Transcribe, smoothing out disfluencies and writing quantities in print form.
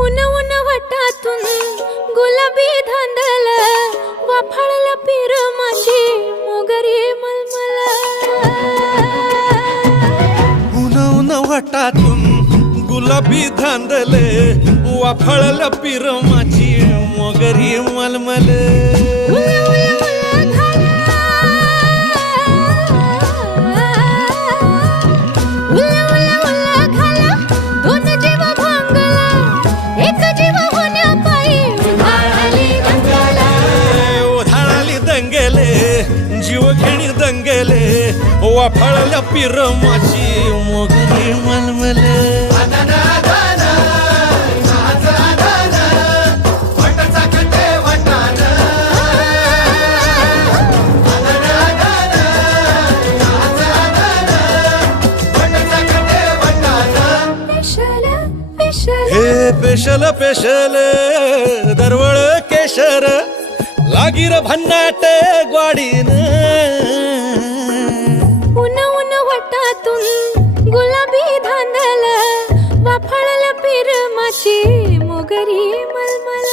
उन उन वटातून गुलाबी धांदल वाफाळला पीर माझी मोगरी मलमल उन उन वटातून गुलाबी धांदले वाफाळला पीर माझी मोगरी मलमल जीव घेणी दंगेले वाफाळल्या पीर माझी मोगरी मलमल हे पेशल पेशल दरवळ केशर लागीर भन्नाट ग्वाडीन उन उन वटातून गुलाबी धांदल वाफाळला पीर माझी मोगरी मलमल